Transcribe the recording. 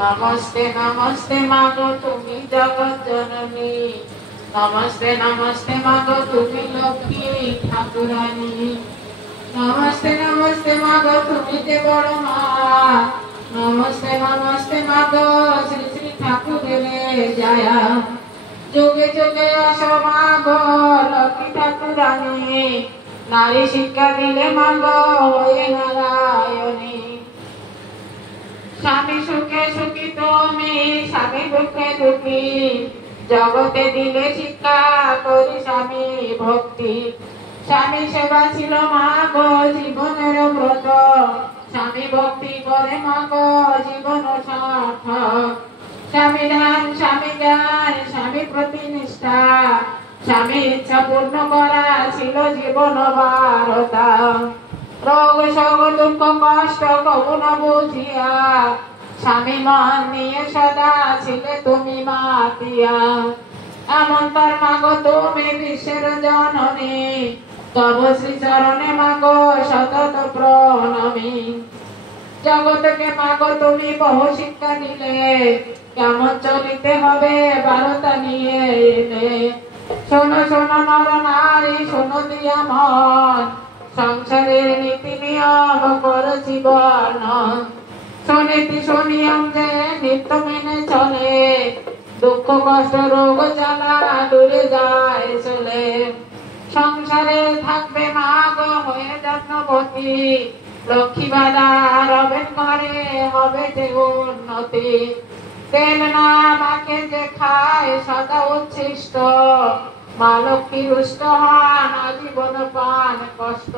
नमस्ते नमस्ते मागो तुमी जगत जननी नमस्ते नमस्ते मागो तुमी लक्ष्मी ठाकुरानी नमस्ते नमस्ते मागो तुमी जे बड़ मा नमस्ते नमस्ते मागो श्री श्री ठाकुरेर जया जुगे जुगे आसो मागो लक्ष्मी ठाकुरानी नारी शिक्षा दिले मागो हये नारायणी स्वामी सुखे सुखी तुमी स्वामी दुखे दुखी जगते दिले शिक्षा करी स्वामी भक्ति स्वामी सेवा छिल मागो जीवनेर व्रत स्वामी भक्ति करे मागो जीवन सार्थक स्वामी ध्यान स्वामी ज्ञान स्वामी प्रतिनिष्ठा स्वामी इच्छा पूर्ण करा छिल जीवन बारता रोग शोक दुख कष्ट कबु न बुझिया स्वामी मान निये सदा छिले तुमी मातिया एमन मागो तुमी विश्वेर जननी तब श्री चरणे मागो सतत प्रणामी जगत के मागो तुमी बहु शिक्षा दिले केमन चलिते हबे बारता निये एले शोनो शोनो नर नारी शोनो दिया मन संसारेर नीति नियम कर जीवन सुनीति सुनियम जे नित्य मेने चले दुख कष्ट रोग জ্বালা दूरे যায় চলে সংসারে থাকবে মাগো হয়ে যত্নবতী লক্ষ্মী বাজার রবেন ঘরে হবে যে উন্নতি তেল না মাকে যে খায় সদা উচ্ছিষ্ট মা লক্ষ্মী রুষ্ট হন আজীবন পান কষ্ট